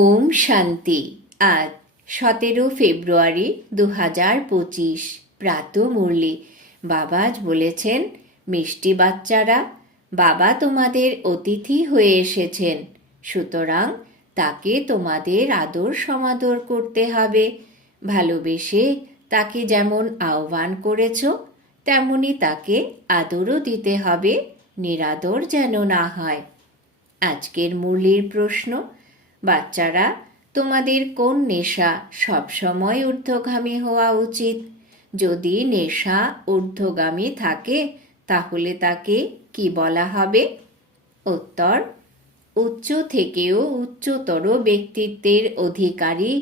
ওম শান্তি। আজ সতেরো ফেব্রুয়ারি দু হাজার পঁচিশ, প্রাত মুরলি। বাবাজ বলেছেন, মিষ্টি বাচ্চারা, বাবা তোমাদের অতিথি হয়ে এসেছেন। সুতরাং তাকে তোমাদের আদর সমাদর করতে হবে। ভালোবেসে তাকে যেমন আহ্বান করেছ, তেমনি তাকে আদরও দিতে হবে। নিরাদর যেন না হয়। আজকের মুরলির প্রশ্ন বাচ্চারা, তোমাদের কোন নেশা সবসময় ঊর্ধ্বগামী হওয়া উচিত? যদি নেশা ঊর্ধ্বগামী থাকে, তাহলে তাকে কি বলা হবে? উত্তর, উচ্চ থেকেও উচ্চতর ব্যক্তিত্বের অধিকারী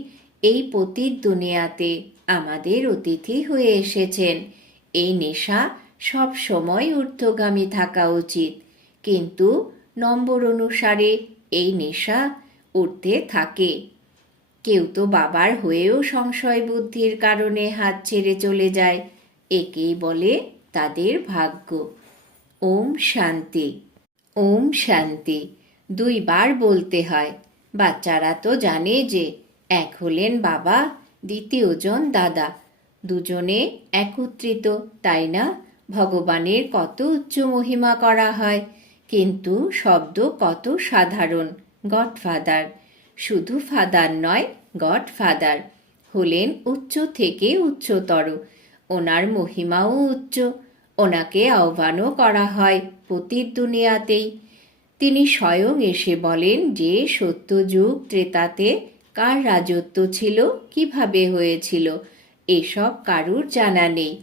এই পতিত দুনিয়াতে আমাদের অতিথি হয়ে এসেছেন। এই নেশা সব সময় ঊর্ধ্বগামী থাকা উচিত। কিন্তু নম্বর অনুসারে এই নেশা উঠতে থাকে। কেউ তো বাবার হয়েও সংশয় বুদ্ধির কারণে হাত ছেড়ে চলে যায়। একেই বলে তাদের ভাগ্য। ওম শান্তি। ওম শান্তি। দুইবার বলতে হয়। বাচ্চারা তো জানে যে এক হলেন বাবা দ্বিতীয়জন দাদা। দুজনে একত্রিত, তাই না? ভগবানের কত উচ্চ মহিমা করা হয়। কিন্তু শব্দ কত সাধারণ। গডফাদার। শুধু ফাদার নয়, গডফাদার। হলেন উচ্চ থেকে উচ্চতর। ওনার মহিমাও উচ্চ। ওনাকে আহ্বানও করা হয় পতির দুনিয়াতেই। তিনি স্বয়ং এসে বলেন যে, সত্যযুগ ত্রেতাতে কার রাজত্ব ছিল, কীভাবে হয়েছিল, এসব কারুর জানা নেই।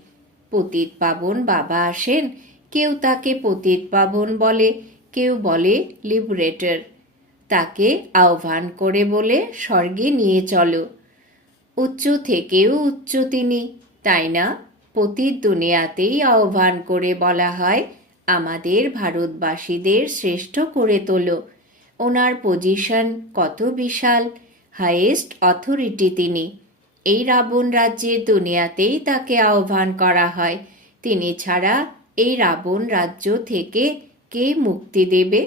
পতিত পাবন বাবা আসেন, কেউ তাকে পতিত পাবন বলে, কেউ বলে লিবারেটর। তাকে আহ্বান করে বলে স্বর্গে নিয়ে চলো। উচ্চ থেকেও উচ্চ তিনি, তাই না? পতিত দুনিয়াতেই আহ্বান করে বলা হয়, আমাদের ভারতবাসীদের শ্রেষ্ঠ করে তোলো। ওনার পজিশন কত বিশাল হাইয়েস্ট অথরিটি তিনি। এই রাবণ রাজ্যের দুনিয়াতেই তাকে আহ্বান করা হয়। তিনি ছাড়া এই রাবণ রাজ্য থেকে কে মুক্তি দেবে?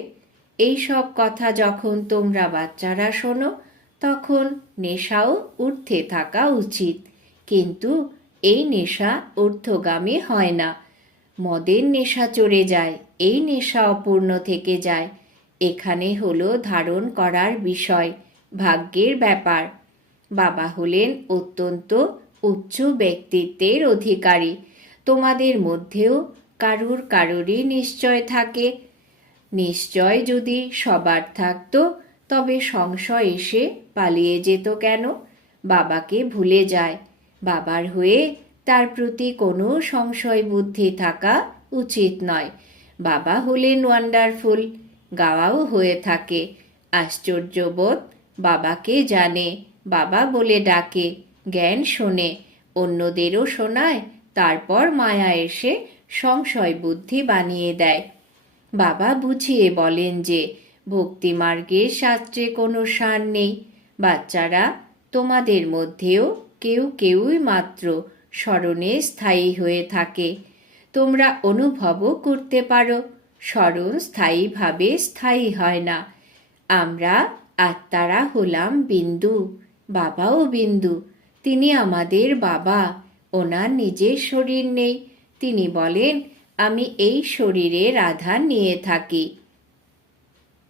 এই সব কথা যখন তোমরা বাচ্চারা শোনো, তখন নেশাও ঊর্ধ্বে থাকা উচিত। কিন্তু এই নেশা ঊর্ধ্বগামী হয় না। মদের নেশা চড়ে যায়, এই নেশা অপূর্ণ থেকে যায়। এখানে হলো ধারণ করার বিষয়, ভাগ্যের ব্যাপার। বাবা হলেন অত্যন্ত উচ্চ ব্যক্তিত্বের অধিকারী। তোমাদের মধ্যেও কারুর কারুরই নিশ্চয় থাকে। নিশ্চয় যদি সবার থাকতো, তবে সংশয় এসে পালিয়ে যেত কেন? বাবাকে ভুলে যায়। বাবার হয়ে তার প্রতি কোনো সংশয় বুদ্ধি থাকা উচিত নয়। বাবা হলেন ওয়ান্ডারফুল গাওয়াও হয়ে থাকে। আশ্চর্যবোধ বাবাকে জানে, বাবা বলে ডাকে, জ্ঞান শোনে, অন্যদেরও শোনায়, তারপর মায়া এসে সংশয় বুদ্ধি বানিয়ে দেয়। বাবা বুঝিয়ে বলেন যে ভক্তিমার্গের শাস্ত্রে কোনো সার নেই। বাচ্চারা তোমাদের মধ্যেও কেউ কেউই মাত্র স্মরণে স্থায়ী হয়ে থাকে। তোমরা অনুভবও করতে পারো, স্মরণ স্থায়ীভাবে স্থায়ী হয় না। আমরা আত্মারা হলাম বিন্দু, বাবাও বিন্দু। তিনি আমাদের বাবা, ওনার নিজের শরীর নেই। তিনি বলেন আমি এই শরীরের আধার নিয়ে থাকি।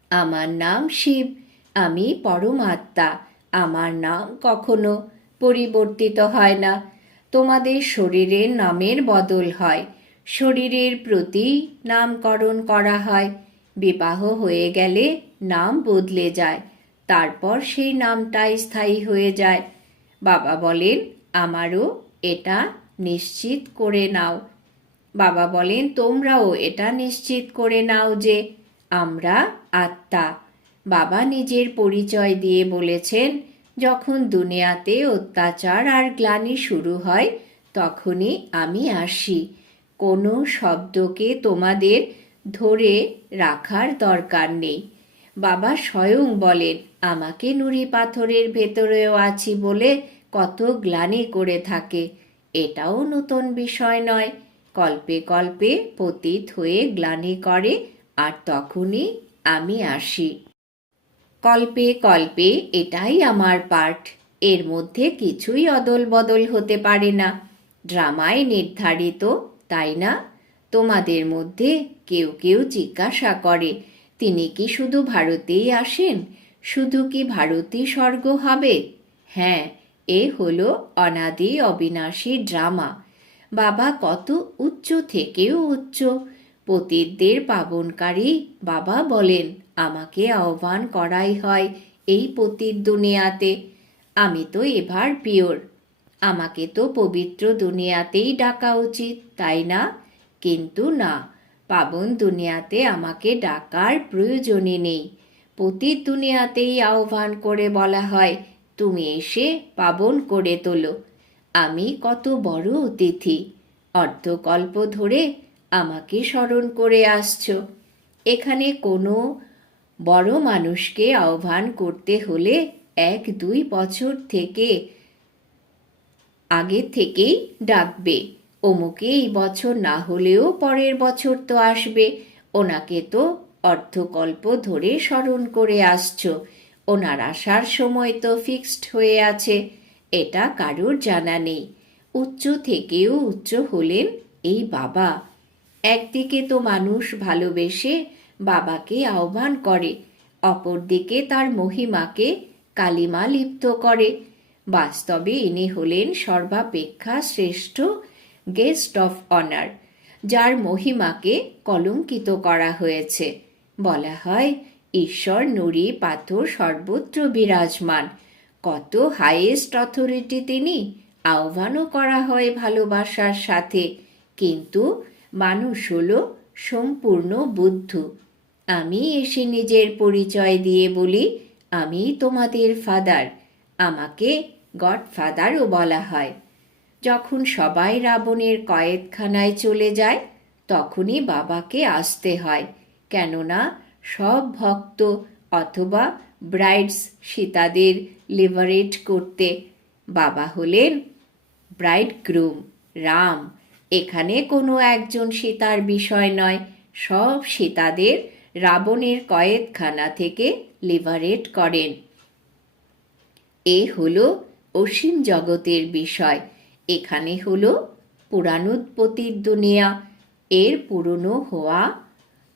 আমার নাম শিব, আমি পরমাত্মা। আমার নাম কখনো পরিবর্তিত হয় না। তোমাদের শরীরের নামের বদল হয়। শরীরের প্রতি নামকরণ করা হয়। বিবাহ হয়ে গেলে নাম বদলে যায়। তারপর সেই নামটাই স্থায়ী হয়ে যায়। বাবা বলেন, আমারও এটা নিশ্চিত করে নাও। বাবা বলেন, তোমরাও এটা নিশ্চিত করে নাও যে আমরা আত্মা। বাবা নিজের পরিচয় দিয়ে বলেছেন, যখন দুনিয়াতে অত্যাচার আর গ্লানি শুরু হয়, তখনই আমি আসি। কোনো শব্দকে তোমাদের ধরে রাখার দরকার নেই। বাবা স্বয়ং বলেন, আমাকে নুড়ি পাথরের ভেতরেও আছি বলে কত গ্লানি করে থাকে। এটাও নতুন বিষয় নয়। কল্পে কল্পে পতিত হয়ে গ্লানি করে, আর তখনই আমি আসি। কল্পে কল্পে এটাই আমার পার্ট এর মধ্যে কিছুই অদল বদল হতে পারে না। ড্রামায় নির্ধারিত, তাই না? তোমাদের মধ্যে কেউ কেউ জিজ্ঞাসা করে, তিনি কি শুধু ভারতেই আসেন? শুধু কি ভারতই স্বর্গ হবে? হ্যাঁ এ হলো অনাদি অবিনাশী ড্রামা। বাবা কত উচ্চ থেকেও উচ্চ। পতিতদের পাবনকারী বাবা বলেন, আমাকে আহ্বান করাই হয় এই পতিত দুনিয়াতে। আমি তো এবার পিওর। আমাকে তো পবিত্র দুনিয়াতেই ডাকা উচিত, তাই না? কিন্তু না, পাবন দুনিয়াতে আমাকে ডাকার প্রয়োজনই নেই। পতিত দুনিয়াতেই আহ্বান করে বলা হয়, তুমি এসে পাবন করে তোলো। আমি কত বড় অতিথি। অর্ধকল্প ধরে আমাকে স্মরণ করে আসছো। এখানে কোনো বড় মানুষকে আহ্বান করতে হলে এক দুই বছর থেকে আগে থেকেই ডাকবে। অমুকে এই বছর না হলেও পরের বছর তো আসবে। ওনাকে তো অর্ধকল্প ধরে স্মরণ করে আসছো। ওনার আসার সময় তো ফিক্সড হয়ে আছে। এটা কারোর জানা নেই। উচ্চ থেকেও উচ্চ হলেন এই বাবা। একদিকে তো মানুষ ভালোবেসে বাবাকে আহ্বান করে, অপরদিকে তার মহিমাকে কালিমা লিপ্ত করে। বাস্তবে ইনি হলেন সর্বাপেক্ষা শ্রেষ্ঠ গেস্ট অফ অনার, যার মহিমাকে কলঙ্কিত করা হয়েছে। বলা হয়, ঈশ্বর নুড়ি পাথর সর্বত্র বিরাজমান। কত হাইয়েস্ট অথরিটি তিনি আহ্বানও করা হয় ভালোবাসার সাথে। কিন্তু মানুষ হল সম্পূর্ণ বুদ্ধ। আমি এসে নিজের পরিচয় দিয়ে বলি, আমি তোমাদের ফাদার আমাকে গড ফাদারও বলা হয়। যখন সবাই রাবণের কয়েদখানায় চলে যায়, তখনই বাবাকে আসতে হয়। কেননা সব ভক্ত অথবা ব্রাইডস সীতাদের লিভারেট করতে। বাবা হলেন ব্রাইড গ্রুম রাম। এখানে কোনো একজন সীতার বিষয় নয়। সব সীতাদের রাবণের কয়েদখানা থেকে লিভারেট করেন। এ হল অসীম জগতের বিষয়। এখানে হল পুরাণোৎপত্তির দুনিয়া, এর পুরনো হওয়া,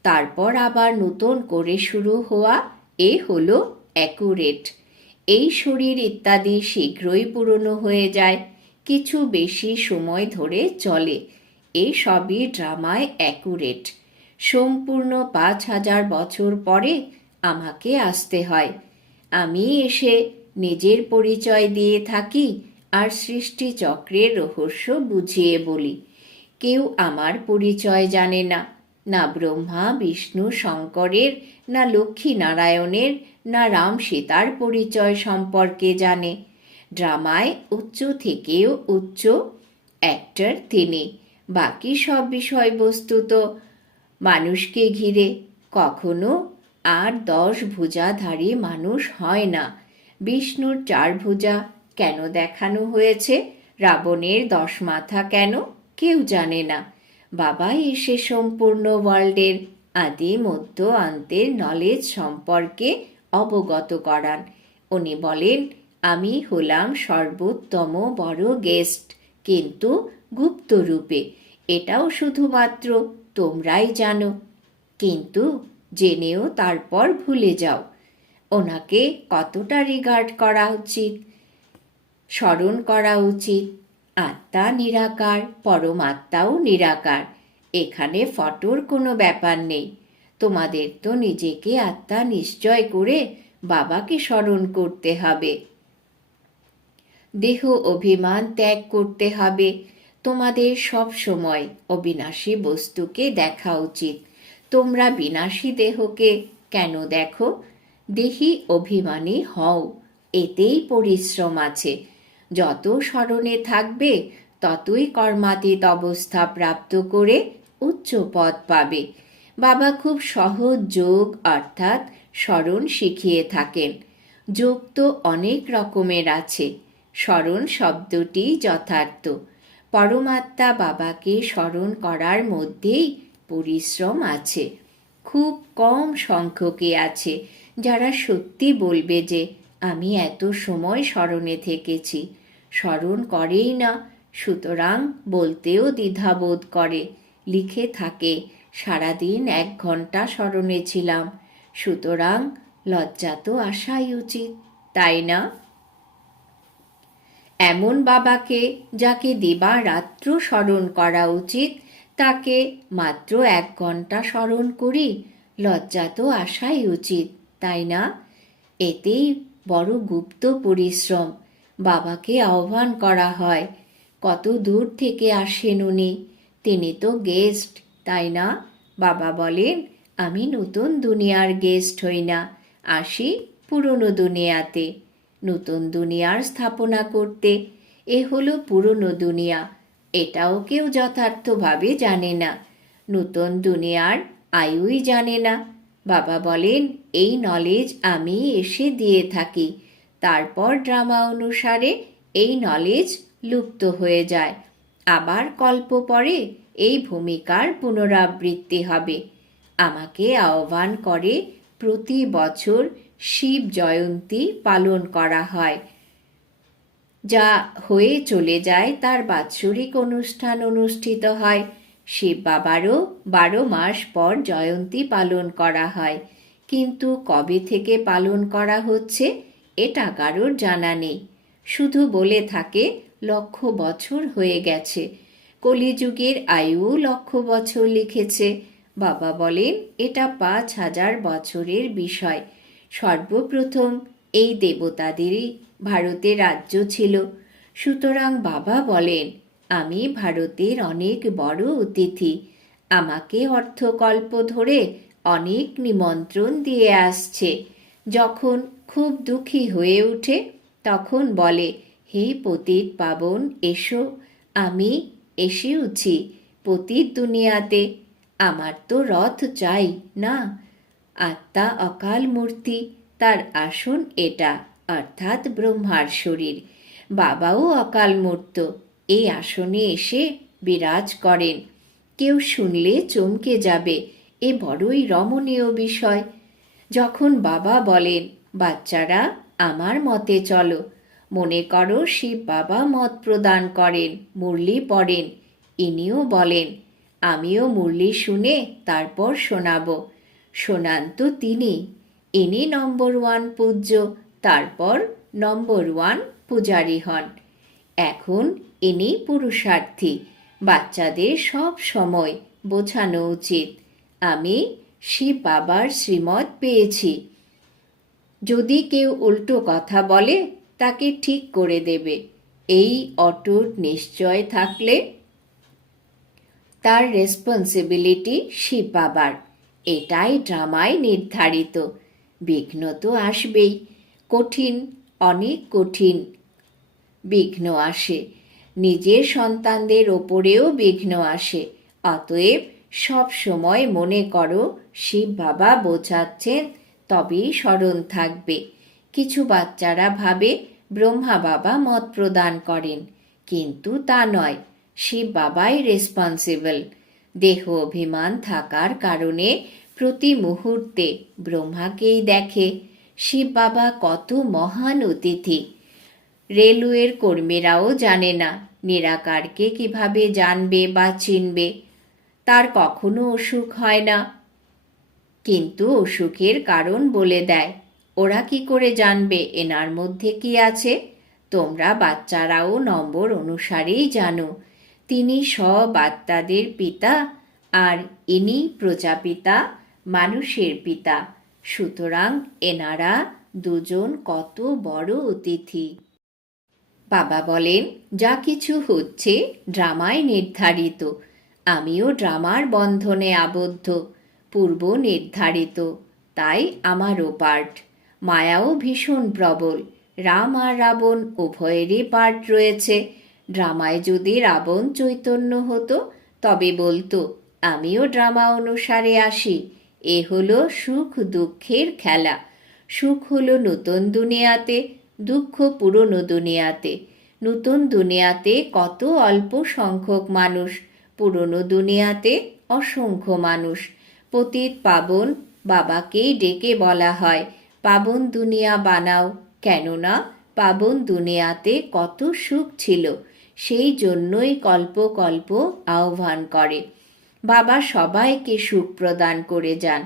তারপর আবার নতুন করে শুরু হওয়া এ হলো অ্যাকুরেট। এই শরীর ইত্যাদি শীঘ্রই পুরনো হয়ে যায়, কিছু বেশি সময় ধরে চলে। এই সবই ড্রামায় অ্যাকুরেট। সম্পূর্ণ পাঁচ হাজার বছর পরে আমাকে আসতে হয়। আমি এসে নিজের পরিচয় দিয়ে থাকি আর সৃষ্টিচক্রের রহস্য বুঝিয়ে বলি। কেউ আমার পরিচয় জানে না। না ব্রহ্মা, বিষ্ণু, শঙ্করের, না লক্ষ্মী নারায়ণের না রাম সীতার পরিচয় সম্পর্কে জানে। ড্রামায় উচ্চ থেকেও উচ্চ অ্যাক্টর তিনি। বাকি সব বিষয়বস্তু তো মানুষকে ঘিরে। কখনো আর দশ ভুজাধারী মানুষ হয় না। বিষ্ণুর চার ভুজা কেন দেখানো হয়েছে? রাবণের দশ মাথা কেন? কেউ জানে না। বাবা এসে সম্পূর্ণ ওয়ার্ল্ডের আদি, মধ্য আন্তের নলেজ সম্পর্কে অবগত করান। উনি বলেন, আমি হলাম সর্বোত্তম বড় গেস্ট কিন্তু গুপ্ত রূপে। এটাও শুধুমাত্র তোমরাই জানো। কিন্তু জেনেও তারপর ভুলে যাও। ওনাকে কতটা রিগার্ড করা উচিত? স্মরণ করা উচিত। আত্মা নিরাকার পরমাত্মাও নিরাকার। এখানে ফটোর কোনো ব্যাপার নেই। তোমাদের তো নিজেকে আত্মা নিশ্চয় করে বাবাকে স্মরণ করতে হবে। দেহ অভিমান ত্যাগ করতে হবে। তোমাদের সব সময় অবিনাশী বস্তুকে দেখা উচিত। তোমরা বিনাশী দেহকে কেন দেখো? দেহি অভিমানী হও, এতেই পরিশ্রম আছে। যত স্মরণে থাকবে, ততই কর্মাতীত অবস্থা প্রাপ্ত করে উচ্চ পদ পাবে। বাবা খুব সহজ যোগ, অর্থাৎ স্মরণ শিখিয়ে থাকেন। যোগ তো অনেক রকমের আছে। স্মরণ শব্দটি যথার্থ। পরমাত্মা বাবাকে স্মরণ করার মধ্যেই পরিশ্রম আছে। খুব কম সংখ্যকে আছে যারা সত্যি বলবে যে আমি এত সময় স্মরণে থেকেছি। স্মরণ করেই না, সুতরাং বলতেও দ্বিধাবোধ করে। লিখে থাকে, সারাদিন এক ঘণ্টা স্মরণে ছিলাম। সুতরাং লজ্জা তো আসাই উচিত, তাই না? এমন বাবাকে যাকে দিবা রাত্র স্মরণ করা উচিত, তাকে মাত্র এক ঘণ্টা স্মরণ করি, লজ্জা তো আসাই উচিত, তাই না? এতেই বড় গুপ্ত পরিশ্রম। বাবাকে আহ্বান করা হয়, কত দূর থেকে আসেন উনি? তিনি তো গেস্ট, তাই না? বাবা বলেন, আমি নতুন দুনিয়ার গেস্ট হই না, আসি পুরনো দুনিয়াতে। নতুন দুনিয়ার স্থাপনা করতে, এ হলো পুরনো দুনিয়া। এটাও কেউ যথার্থভাবে জানে না। নতুন দুনিয়ার আয়ুই জানে না। বাবা বলেন এই নলেজ আমি এসে দিয়ে থাকি। তারপর ড্রামা অনুসারে এই নলেজ লুপ্ত হয়ে যায়। আবার কল্প পরে এই ভূমিকার পুনরাবৃত্তি হবে। আমাকে আহ্বান করে প্রতি বছর শিব জয়ন্তী পালন করা হয়। যা হয়ে চলে যায় তার বাৎসরিক অনুষ্ঠান অনুষ্ঠিত হয়। শিব বাবারও বারো মাস পর জয়ন্তী পালন করা হয়। কিন্তু কবে থেকে পালন করা হচ্ছে, এটা কারোর জানা নেই। শুধু বলে থাকে, লক্ষ বছর হয়ে গেছে। কলিযুগের আয়ু লক্ষ বছর লিখেছে। বাবা বলেন, এটা পাঁচ হাজার বছরের বিষয়। সর্বপ্রথম এই দেবতাদেরই ভারতে রাজ্য ছিল। সুতরাং বাবা বলেন, আমি ভারতের অনেক বড় অতিথি। আমাকে অর্থকল্প ধরে অনেক নিমন্ত্রণ দিয়ে আসছে। যখন খুব দুঃখী হয়ে ওঠে, তখন বলে, হে পতিত পাবন, এসো, আমি এসেওছি পতিত দুনিয়াতে। আমার তো রথ চাই না। আত্মা অকাল মূর্তি, তার আসন এটা, অর্থাৎ ব্রহ্মার শরীর। বাবাও অকাল মূর্ত, এই আসনে এসে বিরাজ করেন। কেউ শুনলে চমকে যাবে এ বড়ই রমণীয় বিষয়। যখন বাবা বলেন, বাচ্চারা, আমার মতে চলো। মনে করো শিব বাবা মত প্রদান করেন, মুরলি পড়েন। ইনিও বলেন, আমিও মুরলি শুনে তারপর শোনাবো। শোনান তো তিনি। ইনি নম্বর ওয়ান পূজ্য, তারপর নম্বর ওয়ান পূজারী হন। এখন ইনি পুরুষার্থী। বাচ্চাদের সব সময় বোঝানো উচিত। আমি শিব বাবার শ্রীমত পেয়েছি। যদি কেউ উল্টো কথা বলে, তাকে ঠিক করে দেবে। এই অটুট নিশ্চয় থাকলে? তার রেসপন্সিবিলিটি শিব বাবার। এটাই ড্রামায় নির্ধারিত। বিঘ্ন তো আসবেই। কঠিন, অনেক কঠিন। বিঘ্ন আসে। নিজের সন্তানদের ওপরেও বিঘ্ন আসে। অতএব সব সময় মনে করো, শিব বাবা বোঝাচ্ছেন, তবেই স্মরণ থাকবে। কিছু বাচ্চারা ভাবে, ব্রহ্মা বাবা মত প্রদান করেন। কিন্তু তা নয়, শিব বাবাই রেসপন্সিবল দেহ অভিমান থাকার কারণে প্রতি মুহূর্তে ব্রহ্মাকেই দেখে, শিব বাবা কত মহান অতিথি। রেলওয়ের কর্মীরাও জানে না, নিরাকারকে কীভাবে জানবে বা চিনবে। তার কখনো অসুখ হয় না। কিন্তু অসুখের কারণ বলে দেয়। ওরা কি করে জানবে? এনার মধ্যে কি আছে? তোমরা বাচ্চারাও নম্বর অনুসারেই জানো। তিনি সব আত্মাদের পিতা আর ইনি প্রজাপিতা, মানুষের পিতা। সুতরাং এনারা দুজন কত বড় অতিথি। বাবা বলেন, যা কিছু হচ্ছে, ড্রামায় নির্ধারিত। আমিও ড্রামার বন্ধনে আবদ্ধ, পূর্ব নির্ধারিত, তাই আমারও পার্ট মায়াও ভীষণ প্রবল, রাম আর রাবণ উভয়েরই পার্ট রয়েছে। ড্রামায় যদি রাবণ চৈতন্য হতো, তবে বলতো, আমিও ড্রামা অনুসারে আসি, এ হলো সুখ দুঃখের খেলা। সুখ হলো নতুন দুনিয়াতে, দুঃখ পুরনো দুনিয়াতে। নতুন দুনিয়াতে কত অল্প সংখ্যক মানুষ পুরনো দুনিয়াতে অসংখ্য মানুষ। পতিত পাবন বাবাকেই ডেকে বলা হয়, পাবন দুনিয়া বানাও। কেননা, পাবন দুনিয়াতে কত সুখ ছিল, সেই জন্যই কল্প কল্প আহ্বান করে। বাবা সবাইকে সুখ প্রদান করে যান।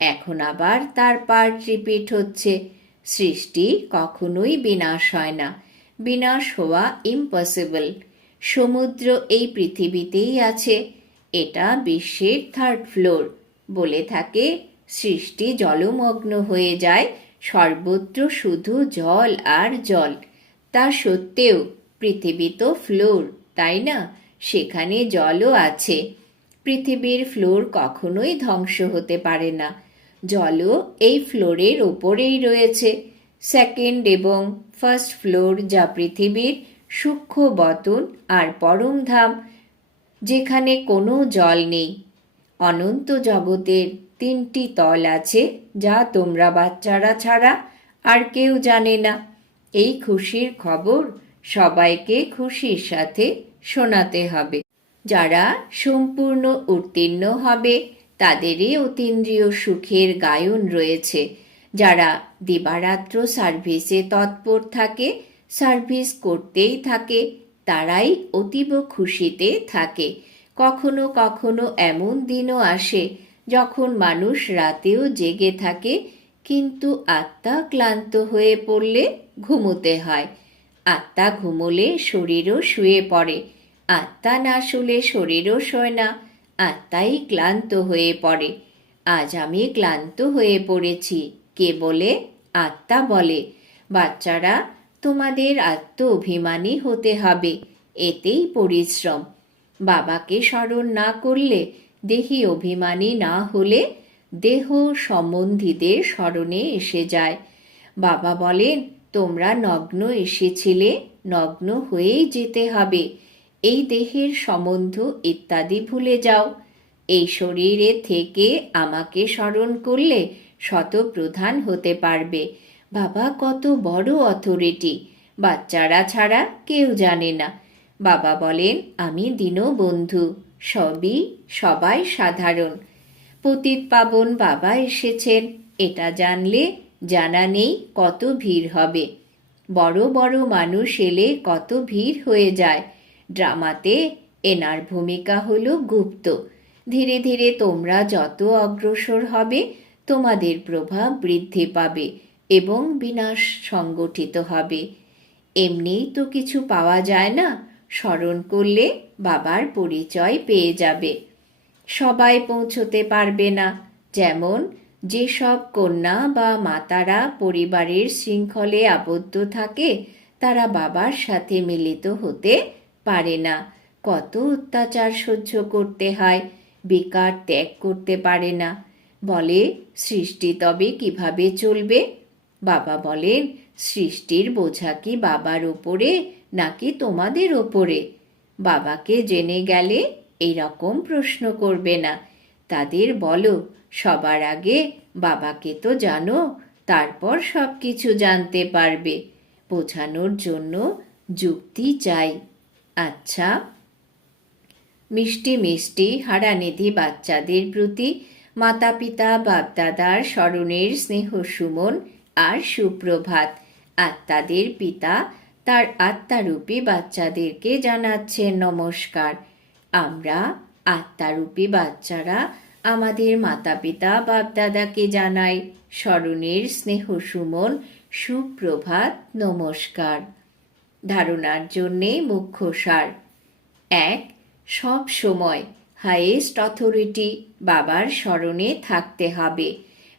এখন আবার তার পার্ট রিপিট হচ্ছে, সৃষ্টি কখনোই বিনাশ হয় না। বিনাশ হওয়া ইম্পসিবল সমুদ্র এই পৃথিবীতেই আছে। এটা বিশ্বের থার্ড ফ্লোর বলে থাকে। সৃষ্টি জলমগ্ন হয়ে যায়। সর্বত্র শুধু জল আর জল। তা সত্ত্বেও পৃথিবী তো ফ্লোর তাই না? সেখানে জলও আছে। পৃথিবীর ফ্লোর কখনোই ধ্বংস হতে পারে না। জলও এই ফ্লোরের ওপরেই রয়েছে। সেকেন্ড এবং ফার্স্ট ফ্লোর যা পৃথিবীর সূক্ষ্ম বতন আর পরমধাম যেখানে কোনো জল নেই। অনন্ত জগতের তিনটি তল আছে, যা তোমরা বাচ্চারা ছাড়া আর কেউ জানে না। এই খুশির খবর সবাইকে খুশির সাথে শোনাতে হবে। যারা সম্পূর্ণ উত্তীর্ণ হবে, তাদেরই অতীন্দ্রিয় সুখের গায়ন রয়েছে। যারা দিবারাত্র সার্ভিসে তৎপর থাকে সার্ভিস করতেই থাকে, তারাই অতীব খুশিতে থাকে। কখনো কখনো এমন দিনও আসে যখন মানুষ রাতেও জেগে থাকে, কিন্তু আত্মা ক্লান্ত হয়ে পড়লে ঘুমোতে হয়। আত্মা ঘুমোলে শরীরও শুয়ে পড়ে, আত্মা না শুলে শরীরও শোয় না, আত্মাই ক্লান্ত হয়ে পড়ে। আজ আমি ক্লান্ত হয়ে পড়েছি, কে বলে? আত্মা বলে। বাচ্চারা তোমাদের আত্ম অভিমানী হতে হবে, এতেই পরিশ্রম। বাবাকে স্মরণ না করলে দেহি অভিমানী না হলে দেহ সম্বন্ধীদের স্মরণে এসে যায়। বাবা বলেন, তোমরা নগ্ন এসেছিলে, নগ্ন হয়েই যেতে হবে। এই দেহের সম্বন্ধ ইত্যাদি ভুলে যাও। এই শরীরে থেকে আমাকে স্মরণ করলে শতপ্রধান হতে পারবে। বাবা কত বড় অথরিটি বাচ্চারা ছাড়া কেউ জানে না। বাবা বলেন, আমি দীনবন্ধু, সবই সবাই সাধারণ। পতিত পাবন বাবা এসেছেন, এটা জানলে জানা নেই কত ভিড় হবে। বড় বড় মানুষ এলে কত ভিড় হয়ে যায়। ড্রামাতে এনার ভূমিকা হলো গুপ্ত। ধীরে ধীরে তোমরা যত অগ্রসর হবে, তোমাদের প্রভাব বৃদ্ধি পাবে। এবং বিনাশ সংগঠিত হবে। এমনিই তো কিছু পাওয়া যায় না, স্মরণ করলে বাবার পরিচয় পেয়ে যাবে। সবাই পৌঁছতে পারবে না, যেমন যেসব কন্যা বা মাতারা পরিবারের শৃঙ্খলে আবদ্ধ থাকে, তারা বাবার সাথে মিলিত হতে পারে না। কত অত্যাচার সহ্য করতে হয়, বেকার ত্যাগ করতে পারে না। বলে সৃষ্টি তবে কীভাবে চলবে? বাবা বলেন, সৃষ্টির বোঝা কি বাবার ওপরে নাকি তোমাদের ওপরে বাবাকে জেনে গেলে এই রকম প্রশ্ন করবে না। তাদের বলো, সবার আগে বাবাকে তো জানো, তারপর সব কিছু জানতে পারবে। বোঝানোর জন্য যুক্তি চাই। আচ্ছা। মিষ্টি মিষ্টি হারানিধি বাচ্চাদের প্রতি মাতা পিতা বাপদাদার স্মরণের স্নেহ সুমন আর সুপ্রভাত। আত্মাদের পিতা তার আত্মারূপী বাচ্চাদেরকে জানাচ্ছেন নমস্কার। আমরা আত্মারূপী বাচ্চারা আমাদের মাতা পিতা বাপদাদাকে জানাই। স্মরণের স্নেহ সুমন, সুপ্রভাত, নমস্কার। ধারণার জন্যে মুখ্য সার। এক, সব সময় হাইয়েস্ট অথরিটি বাবার স্মরণে থাকতে হবে।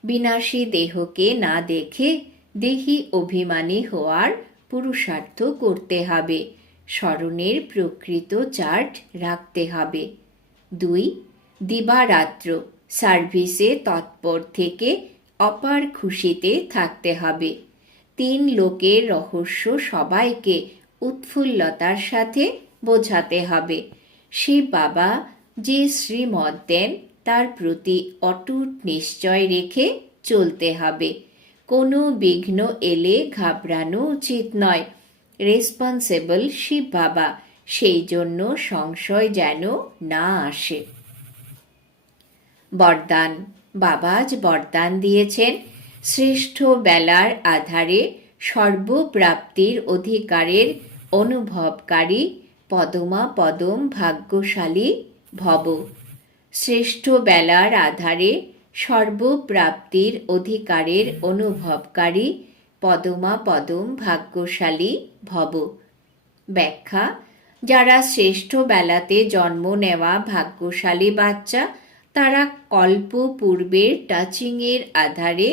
বিনাশী দেহকে না দেখে দেহি অভিমানী হওয়ার পুরুষার্থ করতে হবে। স্মরণের প্রকৃত চার্ট রাখতে হবে। দুই, দিবারাত্র। সার্ভিসে তৎপর থেকে অপার খুশিতে থাকতে হবে। তিন, লোকের রহস্য সবাইকে উৎফুল্লতার সাথে বোঝাতে হবে। শিব বাবা যে শ্রীমত দেন তার প্রতি অটুট নিশ্চয় রেখে চলতে হবে। কোনো বিঘ্ন এলে ঘাবড়ানো উচিত নয়। রেসপন্সিবল শিব বাবা, সেই জন্য সংশয় যেন না আসে। বরদান, বাবা আজ বরদান দিয়েছেন। শ্রেষ্ঠ বেলার আধারে সর্বপ্রাপ্তির অধিকারের অনুভবকারী, পদমা পদম ভাগ্যশালী ভব। শ্রেষ্ঠ বেলার আধারে সর্বপ্রাপ্তির অধিকারের অনুভবকারী পদমা পদম ভাগ্যশালী ভব। ব্যাখ্যা, যারা শ্রেষ্ঠ বেলাতে জন্ম নেওয়া ভাগ্যশালী বাচ্চা, তারা কল্প পূর্বের টাচিংয়ের আধারে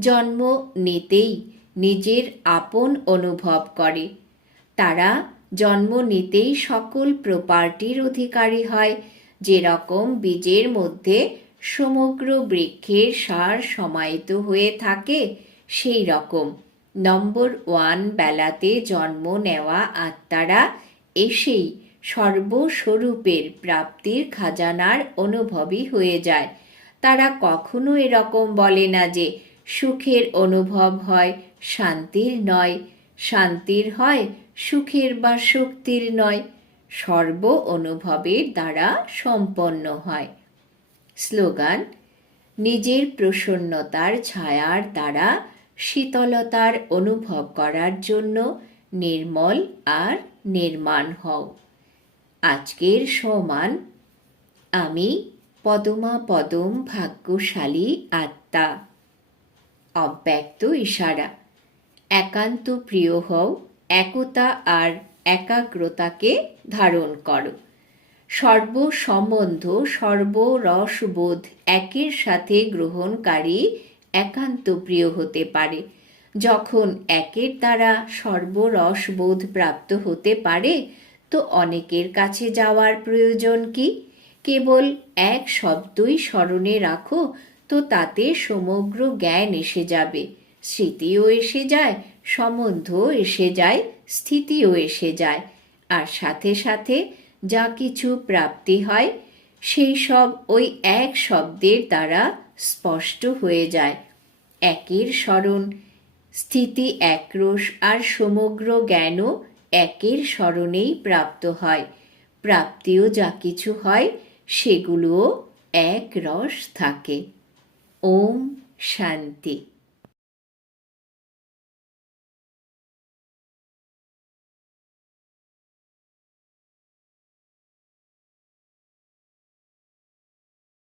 জন্ম নিতেই নিজের আপন অনুভব করে। তারা জন্ম নিতেই সকল প্রপার্টির অধিকারী হয় যেরকম বীজের মধ্যে সমগ্র বৃক্ষের সার সমাহিত হয়ে থাকে সেই রকম নম্বর ওয়ান বেলাতে জন্ম নেওয়া আত্মারা এসেই সর্বস্বরূপের প্রাপ্তির খাজানার অনুভবী হয়ে যায়। তারা কখনো এরকম বলে না যে সুখের অনুভব হয়, শান্তির নয়। শান্তির হয়, সুখের বা শক্তির নয়। সর্ব অনুভবের দ্বারা সম্পন্ন হয়। স্লোগান, নিজের প্রসন্নতার ছায়ার দ্বারা শীতলতার অনুভব করার জন্য নির্মল আর নির্মাণ হও। আজকের সমান, আমি পদমা পদম ভাগ্যশালী আত্মা। অব্যক্ত ইশারা, একান্ত প্রিয় হও, একতা আর একাগ্রতাকে ধারণ করো। সর্বসম্বন্ধ, সর্বরসবোধ একের সাথে গ্রহণকারী একান্ত প্রিয় হতে পারে। যখন একের দ্বারা সর্বরসবোধ প্রাপ্ত হতে পারে, তো অনেকের কাছে যাওয়ার প্রয়োজন কি? কেবল এক শব্দই স্মরণে রাখো, তো তাতে সমগ্র জ্ঞান এসে যাবে। স্মৃতিও এসে যায় সম্বন্ধ এসে যায়, স্থিতিও এসে যায়। আর সাথে সাথে যা কিছু প্রাপ্তি হয়, সেই সব ওই এক শব্দের দ্বারা স্পষ্ট হয়ে যায়। একের স্মরণ, স্থিতি একরস আর সমগ্র জ্ঞানও একের স্মরণেই প্রাপ্ত হয়। প্রাপ্তিও যা কিছু হয়, সেগুলোও এক রস থাকে। ওম শান্তি।